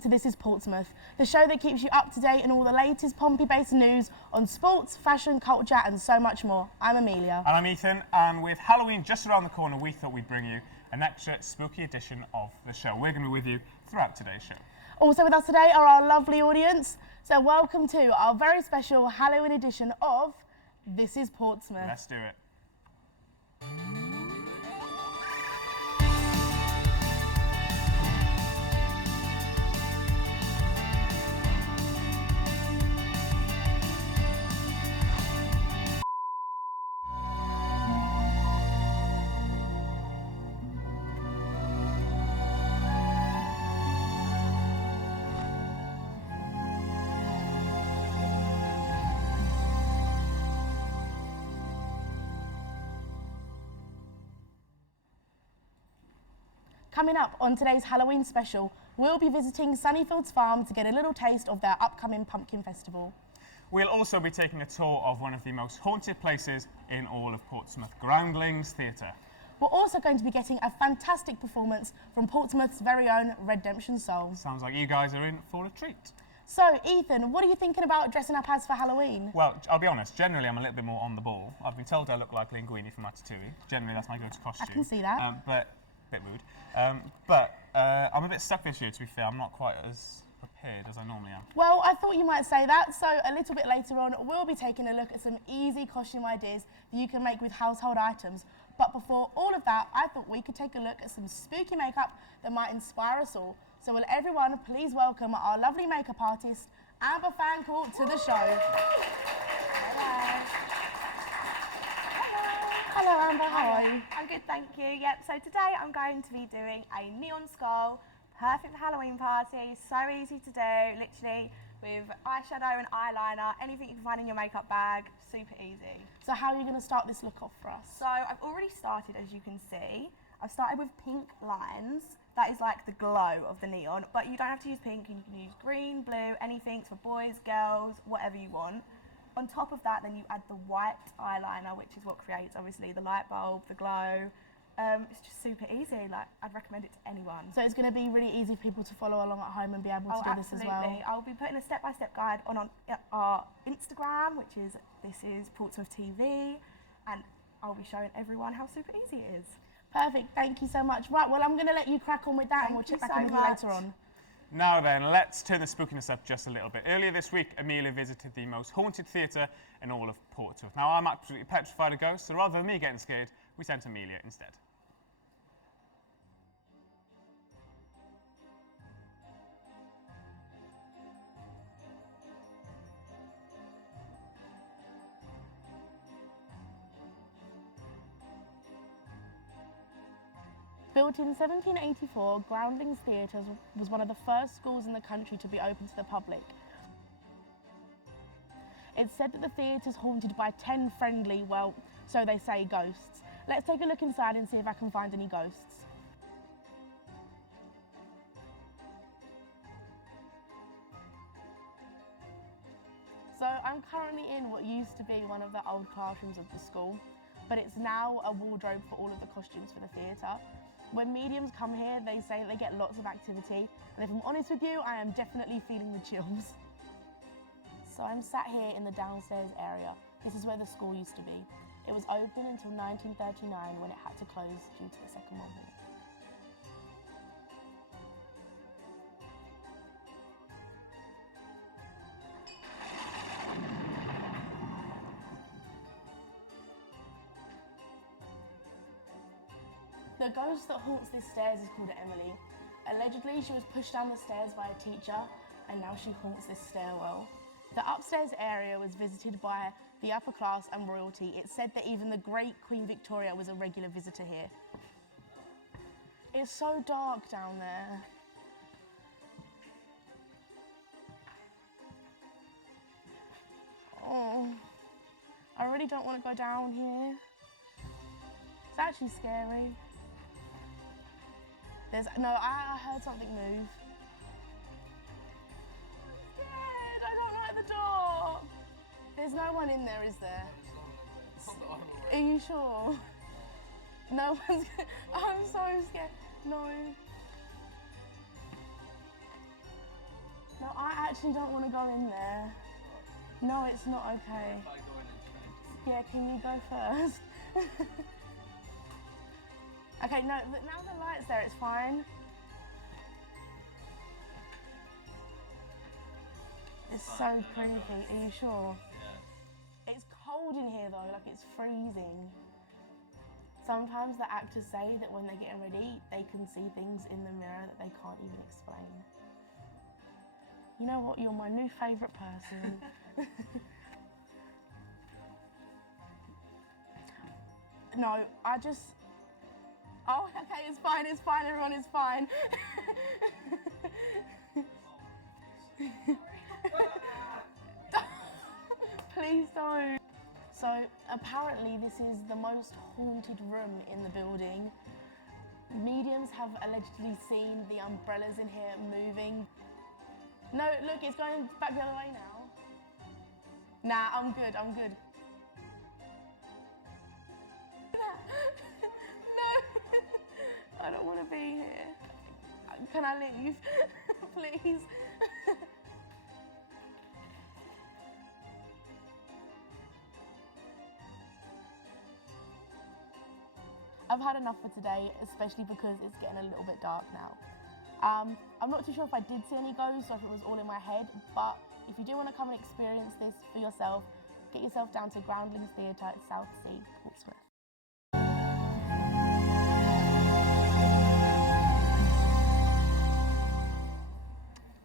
To This is Portsmouth, the show that keeps you up to date in all the latest Pompey-based news on sports, fashion, culture and so much more. I'm Amelia. And I'm Ethan, and with Halloween just around the corner, we thought we'd bring you an extra spooky edition of the show. We're going to be with you throughout today's show. Also with us today are our lovely audience, so welcome to our very special Halloween edition of This is Portsmouth. Let's do it. Coming up on today's Halloween special, we'll be visiting Sunnyfields Farm to get a little taste of their upcoming pumpkin festival. We'll also be taking a tour of one of the most haunted places in all of Portsmouth, Groundlings Theatre. We're also going to be getting a fantastic performance from Portsmouth's very own Redemption Soul. Sounds like you guys are in for a treat. So, Ethan, what are you thinking about dressing up as for Halloween? Well, I'll be honest, generally I'm a little bit more on the ball. I've been told I look like Linguini from Ratatouille. Generally that's my go-to costume. I can see that. But a bit rude. I'm a bit stuck this year, to be fair. I'm not quite as prepared as I normally am. Well, I thought you might say that, so a little bit later on, we'll be taking a look at some easy costume ideas that you can make with household items. But before all of that, I thought we could take a look at some spooky makeup that might inspire us all. So will everyone please welcome our lovely makeup artist, Amber Fancourt, to the show. Hello. Hello, Amber, how are you? I'm good, thank you. Yep, so today I'm going to be doing a neon skull, perfect for Halloween party, so easy to do, literally with eyeshadow and eyeliner, anything you can find in your makeup bag, super easy. So how are you going to start this look off for us? So I've already started, as you can see. I've started with pink lines. That is like the glow of the neon, but you don't have to use pink, you can use green, blue, anything for boys, girls, whatever you want. On top of that, then you add the white eyeliner, which is what creates, obviously, the light bulb, the glow. It's just super easy. Like, I'd recommend it to anyone. So it's going to be really easy for people to follow along at home and be able to do this as well? Absolutely. I'll be putting a step-by-step guide on our Instagram, which is This is Portsmouth TV, and I'll be showing everyone how super easy it is. Perfect. Thank you so much. Right, well, I'm going to let you crack on with that and we'll check back in with you later on. Now then, let's turn the spookiness up just a little bit. Earlier this week, Amelia visited the most haunted theatre in all of Portsmouth. Now, I'm absolutely petrified of ghosts, so rather than me getting scared, we sent Amelia instead. Built in 1784, Groundlings Theatre was one of the first schools in the country to be open to the public. It's said that the theatre is haunted by 10 friendly, well, so they say, ghosts. Let's take a look inside and see if I can find any ghosts. So I'm currently in what used to be one of the old classrooms of the school, but it's now a wardrobe for all of the costumes for the theatre. When mediums come here, they say that they get lots of activity, and if I'm honest with you, I am definitely feeling the chills. So I'm sat here in the downstairs area. This is where the school used to be. It was open until 1939 when it had to close due to the Second World War. The ghost that haunts this stairs is called Emily. Allegedly, she was pushed down the stairs by a teacher, and now she haunts this stairwell. The upstairs area was visited by the upper class and royalty. It's said that even the great Queen Victoria was a regular visitor here. It's so dark down there. Oh, I really don't want to go down here. It's actually scary. I heard something move. I'm scared. I don't like the door. There's no one in there, is there? Are you sure? No one's. I'm so scared. No. No, I actually don't want to go in there. No, it's not okay. Yeah, can you go first? Okay, no, now the light's there, it's fine. It's so creepy, are you sure? Yeah. It's cold in here though, like it's freezing. Sometimes the actors say that when they're getting ready, they can see things in the mirror that they can't even explain. You know what, you're my new favourite person. No, I just... Oh, okay, it's fine, everyone, it's fine. Please don't. So, apparently this is the most haunted room in the building. Mediums have allegedly seen the umbrellas in here moving. No, look, it's going back the other way now. Nah, I'm good. No, I don't want to be here. Can I leave, please? I've had enough for today, especially because it's getting a little bit dark now. I'm not too sure if I did see any ghosts or if it was all in my head, but if you do want to come and experience this for yourself, get yourself down to Groundlings Theatre at Southsea, Portsmouth.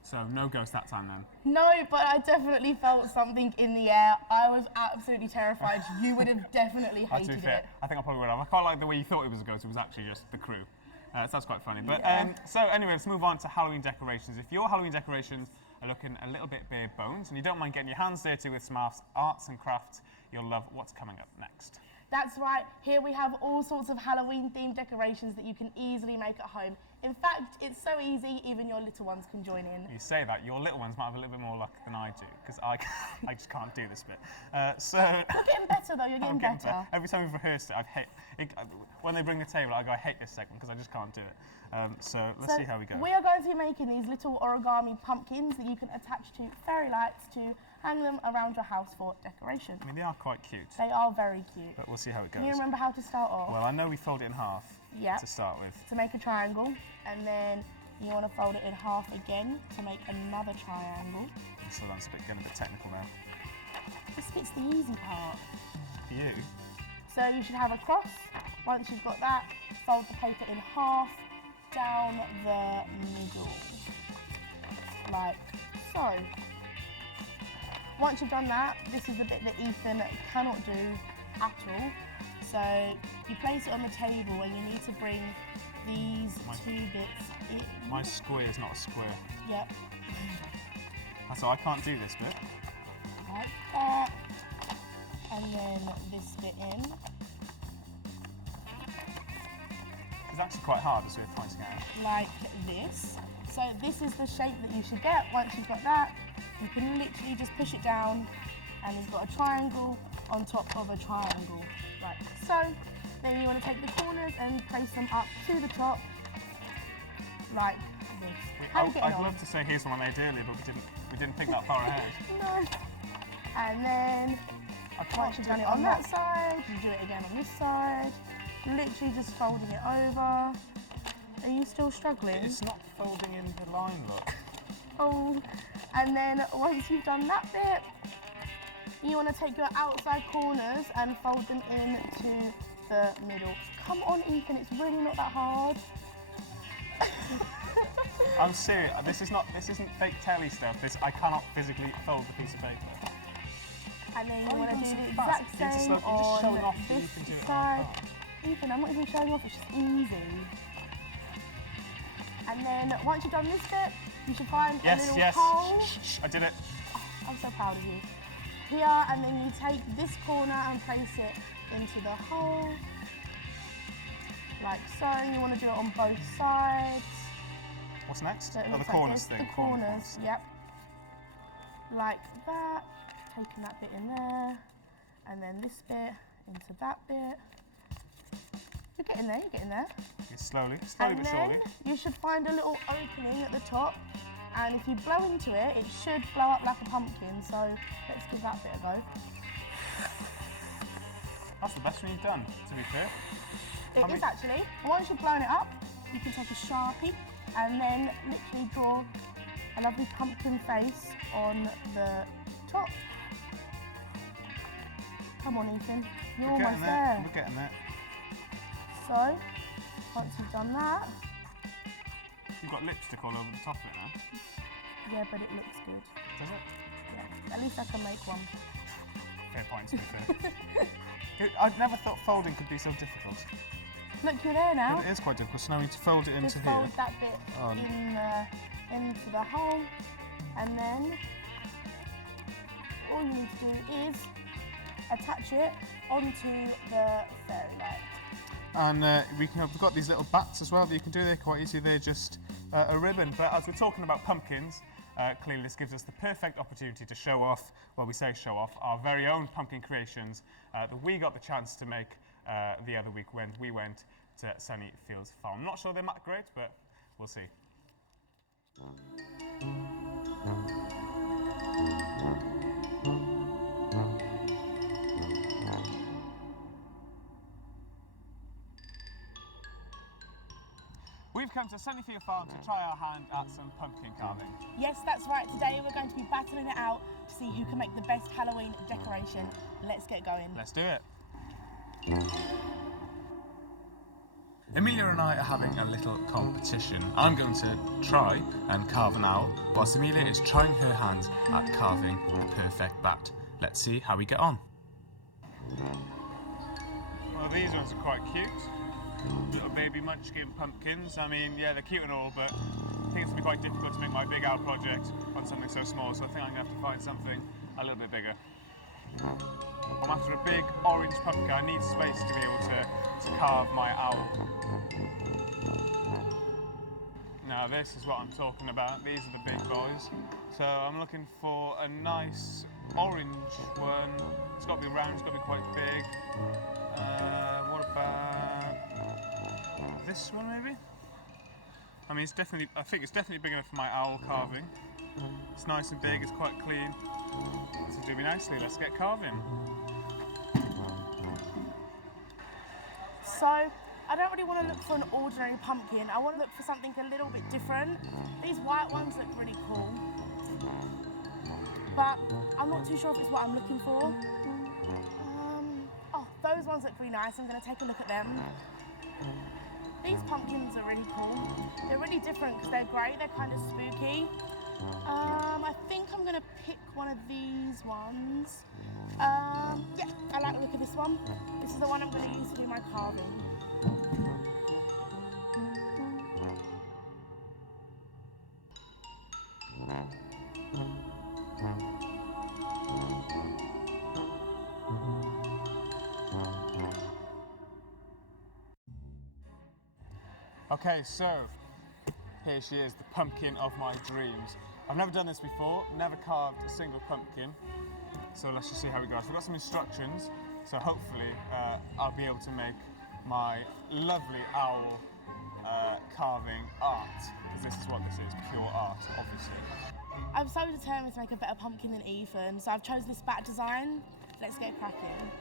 So, no ghost that time then? No, but I definitely felt something in the air. I was absolutely terrified. You would have definitely hated To be fair, it. I think I probably would have. I quite like the way you thought it was a ghost, it was actually just the crew. So that's quite funny. But Yeah. so anyway, let's move on to Halloween decorations. If your Halloween decorations are looking a little bit bare bones and you don't mind getting your hands dirty with some arts and crafts, you'll love what's coming up next. That's right, here we have all sorts of Halloween themed decorations that you can easily make at home. In fact, it's so easy, even your little ones can join in. You say that, your little ones might have a little bit more luck than I do, because I just can't do this bit. You're getting better though, you're getting better. Every time we've rehearsed it, when they bring the table, I go, I hate this segment, because I just can't do it. So let's see how we go. We are going to be making these little origami pumpkins that you can attach to fairy lights to hang them around your house for decoration. I mean, they are quite cute. They are very cute. But we'll see how it goes. Can you remember how to start off? Well, I know we fold it in half to start with. To make a triangle, and then you want to fold it in half again to make another triangle. So that's getting a bit technical now. This bit's the easy part. For you? So you should have a cross. Once you've got that, fold the paper in half down the middle, like so. Once you've done that, this is the bit that Ethan cannot do at all. So you place it on the table and you need to bring these two bits in. My square is not a square. Yep. So I can't do this bit. Like that. And then this bit in. It's actually quite hard as we're pointing out. Like this. So this is the shape that you should get. Once you've got that, you can literally just push it down and you've got a triangle on top of a triangle. Like so. Then you want to take the corners and place them up to the top. Like this. I'd love to say here's one I made earlier, but we didn't think that far ahead. No. And then once you've done it on that side, you do it again on this side. Literally just folding it over. Are you still struggling? It's not folding in the line, look. Oh. And then once you've done that bit, you want to take your outside corners and fold them into the middle. Come on, Ethan, it's really not that hard. I'm serious. This isn't fake telly stuff. I cannot physically fold the piece of paper. And then you want to do the exact same on this side. Ethan, I'm not even showing off, it's just easy. And then once you've done this bit, you should find a little hole. Shh, I did it. Oh, I'm so proud of you. Here, and then you take this corner and place it into the hole. Like so. You want to do it on both sides. What's next? So the corners thing. The corners, yep. Like that. Taking that bit in there. And then this bit into that bit. You're getting there, you're getting there. Slowly And but then surely. you should find a little opening at the top and if you blow into it, it should blow up like a pumpkin, so let's give that bit a go. That's the best one you've done, to be fair. It is actually. Once you've blown it up, you can take a Sharpie and then literally draw a lovely pumpkin face on the top. Come on, Ethan, you're almost there. We're getting there. So, once you've done that... You've got lipstick all over the top of it now. Yeah, but it looks good. Does it? Yeah, at least I can make one. Fair point, to be fair. I'd never thought folding could be so difficult. Look, you're there now. It is quite difficult, so now we need to fold it into Just here. fold that bit into the hole, and then all you need to do is attach it onto the fairy light. And we've got these little bats as well that you can do. They're quite easy. They're just a ribbon. But as we're talking about pumpkins, clearly this gives us the perfect opportunity to show off, well, we say show off, our very own pumpkin creations that we got the chance to make the other week when we went to Sunny Fields Farm. I'm not sure they're that great, but we'll see. We've come to Sunnyfield Farm to try our hand at some pumpkin carving. Yes, that's right. Today we're going to be battling it out to see who can make the best Halloween decoration. Let's get going. Let's do it. Amelia and I are having a little competition. I'm going to try and carve an owl, whilst Amelia is trying her hand at carving a perfect bat. Let's see how we get on. Well, these ones are quite cute. Little baby munchkin pumpkins. I mean, yeah, they're cute and all, but I think it's going to be quite difficult to make my big owl project on something so small, so I think I'm going to have to find something a little bit bigger. I'm after a big orange pumpkin. I need space to be able to carve my owl. Now, this is what I'm talking about. These are the big boys. So I'm looking for a nice orange one. It's got to be round, it's got to be quite big. What about this one, maybe? I mean, I think it's definitely big enough for my owl carving. It's nice and big, it's quite clean. This will do me nicely. Let's get carving. So, I don't really want to look for an ordinary pumpkin. I want to look for something a little bit different. These white ones look really cool, but I'm not too sure if it's what I'm looking for. Oh, those ones look really nice. I'm going to take a look at them. These pumpkins are really cool. They're really different because they're grey, they're kind of spooky. I think I'm going to pick one of these ones. Yeah, I like the look of this one. This is the one I'm going to use to do my carving. Okay, so here she is, the pumpkin of my dreams. I've never done this before, never carved a single pumpkin. So let's just see how it goes. We've got some instructions, so hopefully I'll be able to make my lovely owl carving art, because this is what this is, pure art, obviously. I'm so determined to make a better pumpkin than Ethan, so I've chosen this bat design. Let's get cracking.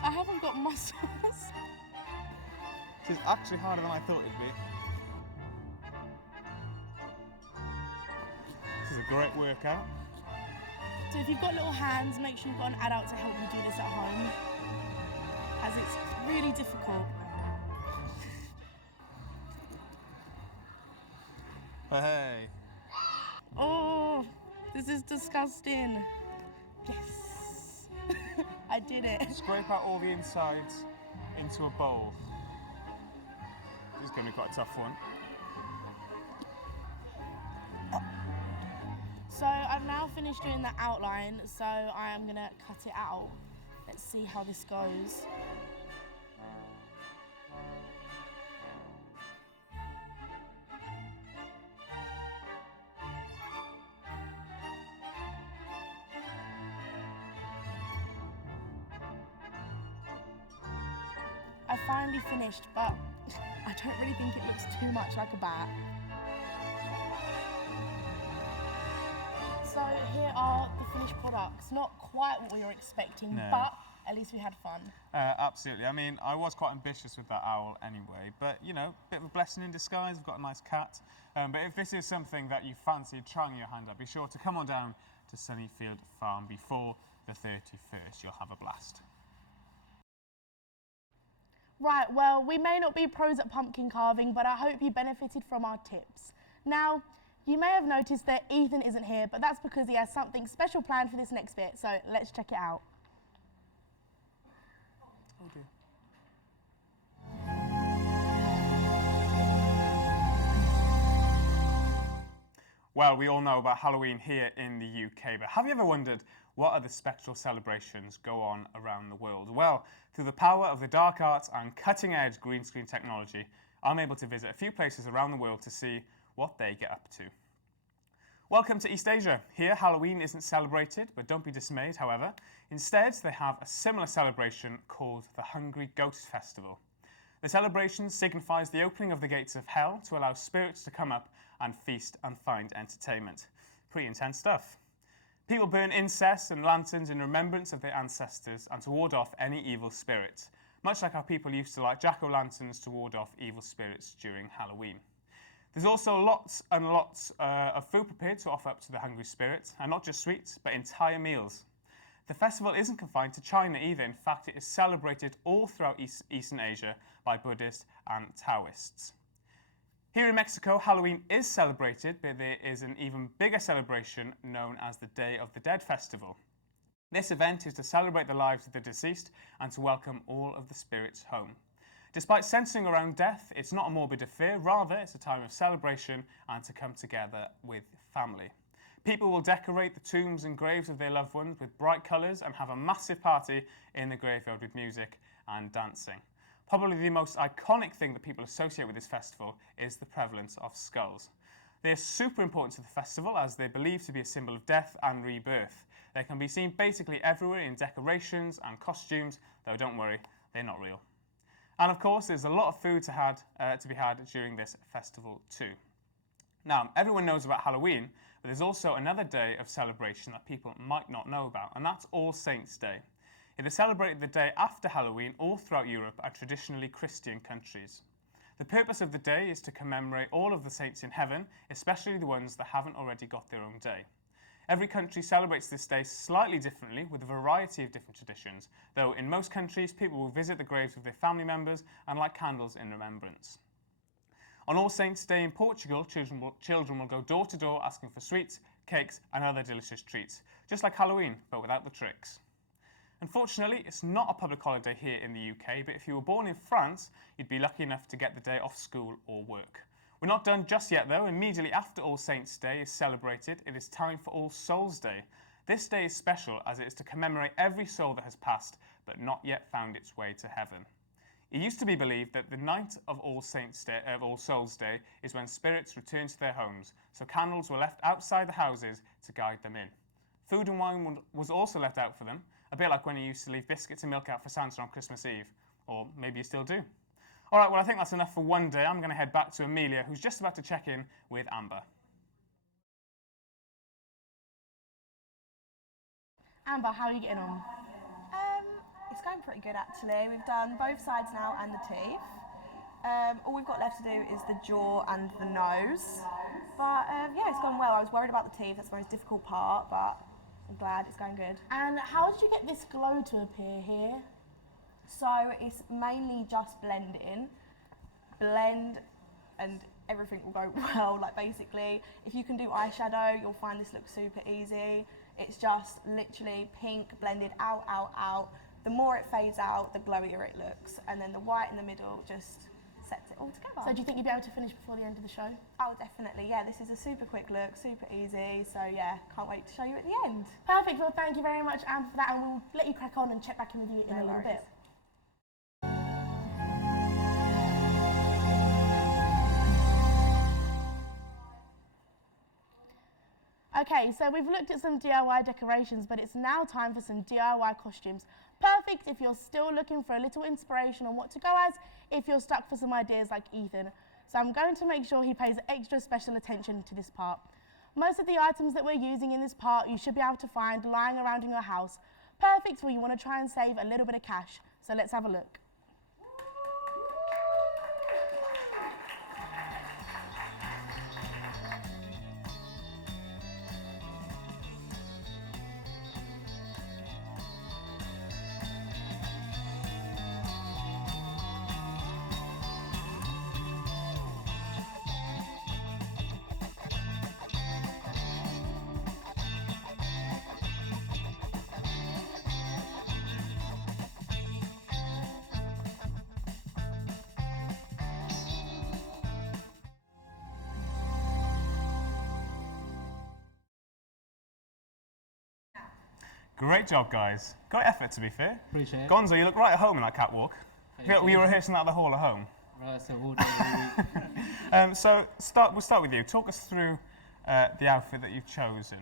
I haven't got muscles. This is actually harder than I thought it'd be. This is a great workout. So if you've got little hands, make sure you've got an adult to help you do this at home, as it's really difficult. Hey. Oh, this is disgusting. Yes, I did it. Scrape out all the insides into a bowl. This is going to be quite a tough one. So I've now finished doing the outline, so I am going to cut it out. Let's see how this goes. I finally finished, but I don't really think it looks too much like a bat. So here are the finished products. Not quite what we were expecting, No. but at least we had fun. Absolutely. I mean, I was quite ambitious with that owl anyway, but you know, bit of a blessing in disguise. We've got a nice cat. But if this is something that you fancy trying your hand at, be sure to come on down to Sunnyfield Farm before the 31st. You'll have a blast. Right, well, we may not be pros at pumpkin carving, but I hope you benefited from our tips. Now, you may have noticed that Ethan isn't here, but that's because he has something special planned for this next bit, so let's check it out. Oh dear. Well, we all know about Halloween here in the UK, but have you ever wondered what other spectral celebrations go on around the world? Well, through the power of the dark arts and cutting-edge green screen technology, I'm able to visit a few places around the world to see what they get up to. Welcome to East Asia. Here, Halloween isn't celebrated, but don't be dismayed, however. Instead, they have a similar celebration called the Hungry Ghost Festival. The celebration signifies the opening of the gates of hell to allow spirits to come up and feast and find entertainment. Pretty intense stuff. People burn incense and lanterns in remembrance of their ancestors and to ward off any evil spirits, much like how people used to light jack-o'-lanterns to ward off evil spirits during Halloween. There's also lots and lots of food prepared to offer up to the hungry spirits, and not just sweets, but entire meals. The festival isn't confined to China either. In fact, it is celebrated all throughout Eastern Asia by Buddhists and Taoists. Here in Mexico, Halloween is celebrated, but there is an even bigger celebration known as the Day of the Dead Festival. This event is to celebrate the lives of the deceased and to welcome all of the spirits home. Despite centering around death, it's not a morbid affair, rather it's a time of celebration and to come together with family. People will decorate the tombs and graves of their loved ones with bright colours and have a massive party in the graveyard with music and dancing. Probably the most iconic thing that people associate with this festival is the prevalence of skulls. They are super important to the festival as they're believed to be a symbol of death and rebirth. They can be seen basically everywhere in decorations and costumes, though don't worry, they're not real. And of course, there's a lot of food to be had during this festival too. Now, everyone knows about Halloween, but there's also another day of celebration that people might not know about, and that's All Saints' Day. It is celebrated the day after Halloween all throughout Europe and traditionally Christian countries. The purpose of the day is to commemorate all of the saints in heaven, especially the ones that haven't already got their own day. Every country celebrates this day slightly differently with a variety of different traditions, though in most countries people will visit the graves of their family members and light candles in remembrance. On All Saints' Day in Portugal, children will go door to door asking for sweets, cakes and other delicious treats, just like Halloween, but without the tricks. Unfortunately, it's not a public holiday here in the UK, but if you were born in France, you'd be lucky enough to get the day off school or work. We're not done just yet though. Immediately after All Saints' Day is celebrated, it is time for All Souls' Day. This day is special as it is to commemorate every soul that has passed but not yet found its way to heaven. It used to be believed that the night of All Souls' Day is when spirits return to their homes, so candles were left outside the houses to guide them in. Food and wine was also left out for them, a bit like when you used to leave biscuits and milk out for Santa on Christmas Eve. Or maybe you still do. All right, well, I think that's enough for one day. I'm going to head back to Amelia, who's just about to check in with Amber. Amber, how are you getting on? It's going pretty good actually. We've done both sides now and the teeth. All we've got left to do is the jaw and the nose. But yeah, it's gone well. I was worried about the teeth. That's the most difficult part, but I'm glad it's going good. And how did you get this glow to appear here? So it's mainly just blending. Blend and everything will go well. Like basically, if you can do eyeshadow, you'll find this looks super easy. It's just literally pink blended out, out, out. The more it fades out, the glowier it looks. And then the white in the middle just sets it all together. So do you think you'll be able to finish before the end of the show? Oh, definitely. Yeah, this is a super quick look, super easy. So yeah, can't wait to show you at the end. Perfect. Well, thank you very much, Amber, for that. And we'll let you crack on and check back in with you in a little bit. Okay, so we've looked at some DIY decorations, but it's now time for some DIY costumes. Perfect if you're still looking for a little inspiration on what to go as, if you're stuck for some ideas like Ethan. So I'm going to make sure he pays extra special attention to this part. Most of the items that we're using in this part you should be able to find lying around in your house. Perfect where you want to try and save a little bit of cash. So let's have a look. Great job, guys. Great effort, to be fair. Appreciate it. Gonzo, you look right at home in that catwalk. Thank Were you rehearsing that at the hall at home? Right, so we'll do it. So we'll start with you. Talk us through the outfit that you've chosen.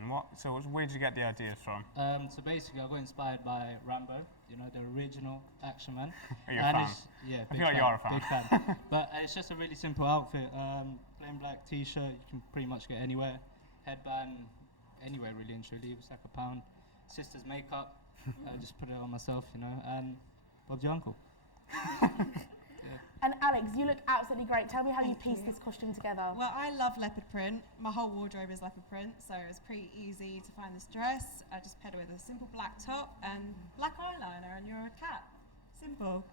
Where did you get the ideas from? So basically, I got inspired by Rambo, you know, the original action man. Are you a fan? Yeah, I big feel like fan, you are a fan. Big fan. But it's just a really simple outfit. Plain black t-shirt, you can pretty much get anywhere. Headband, anywhere really and truly. It was like £1. Sister's makeup, I just put it on myself, you know, and Bob's your uncle. And Alex, you look absolutely great. Tell me how you pieced this costume together. Well, I love leopard print. My whole wardrobe is leopard print, so it was pretty easy to find this dress. I just paired it with a simple black top and black eyeliner, and you're a cat. Simple.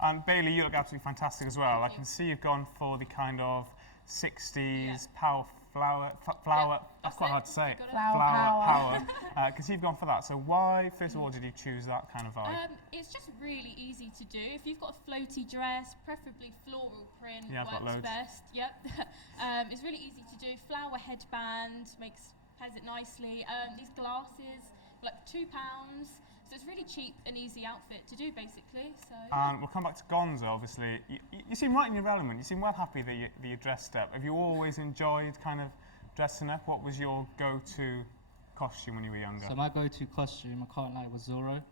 And Bailey, you look absolutely fantastic as well. I can see you've gone for the kind of 60s power flower. That's quite hard to say. Flower power. Because you've gone for that. So why, first of all, did you choose that kind of vibe? It's just really easy to do. If you've got a floaty dress, preferably floral print, Yeah, I've got works loads. best. Yep. It's really easy to do. Flower headband pairs it nicely. These glasses, like £2. So it's really cheap and easy outfit to do, basically. So. And we'll come back to Gonzo, obviously. You seem right in your element. You seem well happy that you're dressed up. Have you always enjoyed kind of dressing up? What was your go-to costume when you were younger? So my go-to costume, I can't lie, was Zorro.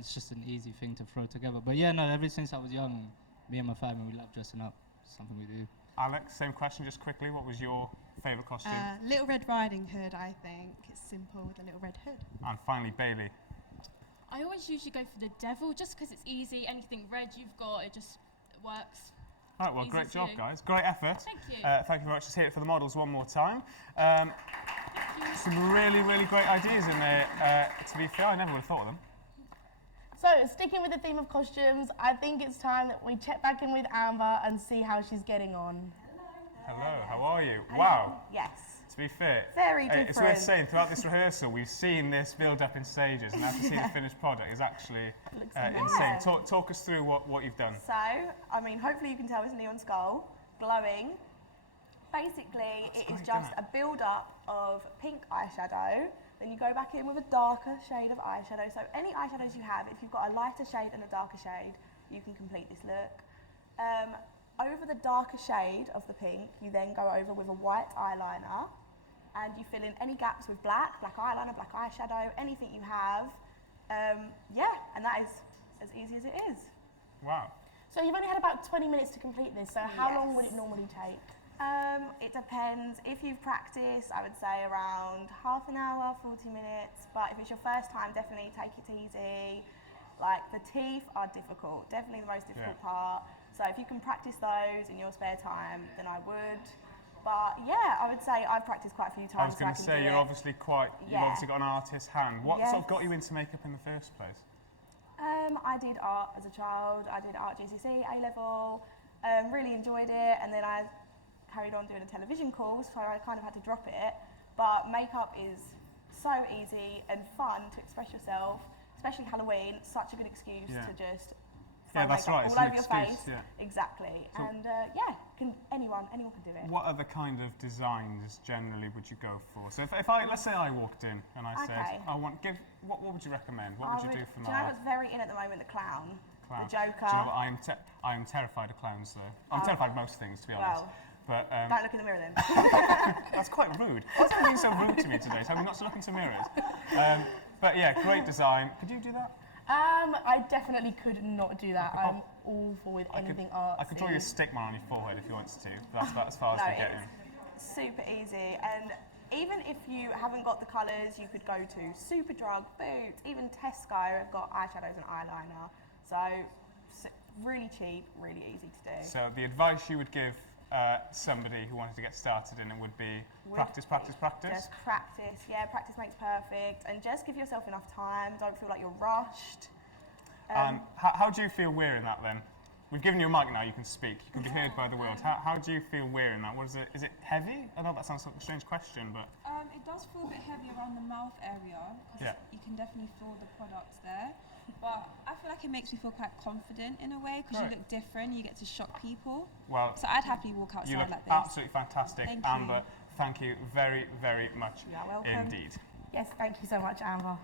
It's just an easy thing to throw together. But yeah, no, ever since I was young, me and my family, we love dressing up. It's something we do. Alex, same question, just quickly. What was your favourite costume? Little Red Riding Hood, I think. It's simple with a little red hood. And finally, Bailey. I always usually go for the devil, just because it's easy. Anything red you've got, it just works. All right, well, Easy great to job, do. guys. Great effort. Thank you. Thank you very much. Let's hear it for the models one more time. Thank you. Some really, really great ideas in there. To be fair, I never would have thought of them. So, sticking with the theme of costumes, I think it's time that we check back in with Amber and see how she's getting on. Hello, how are you? Wow. Yes. To be fair, Very different. it's worth saying throughout this rehearsal, we've seen this build up in stages, and now to see the finished product is actually Looks insane. Talk us through what you've done. So, I mean, hopefully you can tell it's neon skull, glowing. Basically, That's it is great, just isn't a build-up of pink eyeshadow. Then you go back in with a darker shade of eyeshadow. So any eyeshadows you have, if you've got a lighter shade and a darker shade, you can complete this look. Over the darker shade of the pink, you then go over with a white eyeliner, and you fill in any gaps with black eyeliner, black eyeshadow, anything you have. Yeah, and that is as easy as it is. Wow. So you've only had about 20 minutes to complete this, so how long would Yes. it normally take? It depends. If you've practiced, I would say around half an hour, 40 minutes. But if it's your first time, definitely take it easy. Like, the teeth are difficult, definitely the most difficult part. So if you can practice those in your spare time, then I would. But yeah, I would say I've practiced quite a few times. I was going to say, you've obviously got an artist's hand. What sort of got you into makeup in the first place? I did art as a child. I did art GCSE, A-level, really enjoyed it, and then I carried on doing a television course, so I kind of had to drop it. But makeup is so easy and fun to express yourself, especially Halloween. Such a good excuse to just throw that's makeup right, all it's an over your excuse, face. yeah. Exactly. So and anyone can do it. What other kind of designs generally would you go for? So if let's say I walked in and I said, what would you recommend? What would you do for Do you know what's very in at the moment? The clown. clown? The Joker. Do you know what, I am terrified of clowns though. I'm terrified of most things, to be honest. Well, But don't look in the mirror then. that's quite rude. What's being so rude to me today? Tell me not to look into mirrors. But yeah, great design. Could you do that? I definitely could not do that. I'm awful with anything artsy. I could draw you a stick man on your forehead if you wanted to, but that's about as far as No, we get in. it's super easy. And even if you haven't got the colours, you could go to Superdrug, Boots, even Tesco have got eyeshadows and eyeliner. So really cheap, really easy to do. So the advice you would give somebody who wanted to get started in it would be practice, practice, practice? Just practice, yeah, practice makes perfect. And just give yourself enough time, don't feel like you're rushed. And how do you feel wearing that then? We've given you a mic now, you can speak, you can be heard by the world. How do you feel wearing that? What is it? Is it heavy? I know that sounds like a strange question, but... It does feel a bit heavy around the mouth area, because you can definitely feel the products there. But I feel like it makes me feel quite confident in a way, because you look different, you get to shock people. Well, so I'd happily walk outside you look like this. absolutely fantastic, Thank Amber. you. Thank you very, very much You're welcome. indeed. Yes, thank you so much, Amber.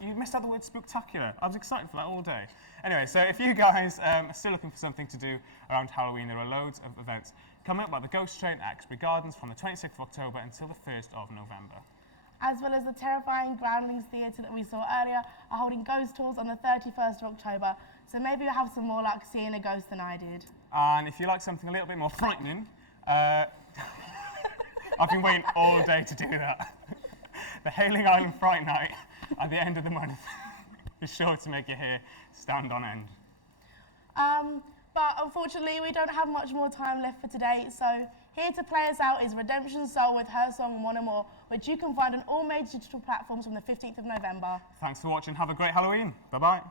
You missed out the word spooktacular. I was excited for that all day. Anyway, so if you guys are still looking for something to do around Halloween, there are loads of events coming up, like the Ghost Train at Exbury Gardens from the 26th of October until the 1st of November. As well as the terrifying Groundlings Theatre that we saw earlier are holding ghost tours on the 31st of October. So maybe you'll have some more luck seeing a ghost than I did. And if you like something a little bit more frightening, I've been waiting all day to do that. The Hailing Island Fright Night at the end of the month is sure to make your hair stand on end. But unfortunately, we don't have much more time left for today. So here to play us out is Redemption Soul with her song One or More, which you can find on all major digital platforms from the 15th of November. Thanks for watching. Have a great Halloween. Bye-bye.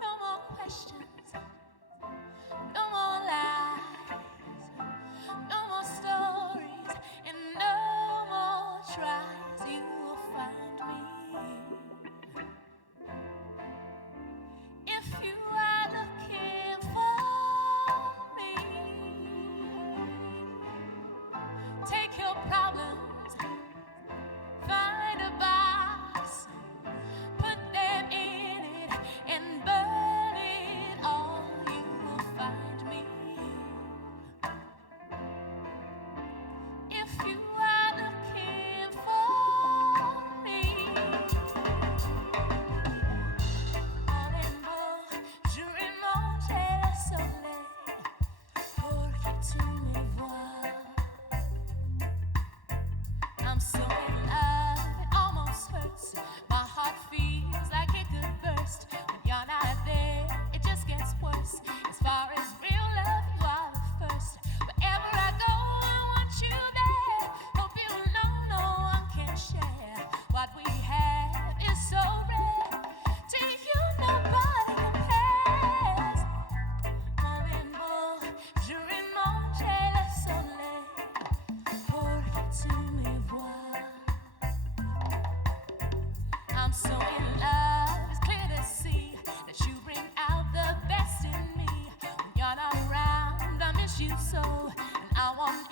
No more questions, no more lies, no more stories, and no more tries. You will find me if you are looking for me. Take your problems, find a box, put them in it, and burn it all. You will find me if you are looking for me. All en beau, je remonterai le soleil pour que tu me vois. I'm so in love, it almost hurts. My heart feels like it could burst. When you're not there, it just gets worse. As far as real love, you are the first. Wherever I go, I want you there. Hope you know no one can share. What we have is so rare. To you, nobody compares. Mon amour, je remonterai le soleil pour que tu me vois. I'm so in love, it's clear to see that you bring out the best in me. When you're not around, I miss you so, and I want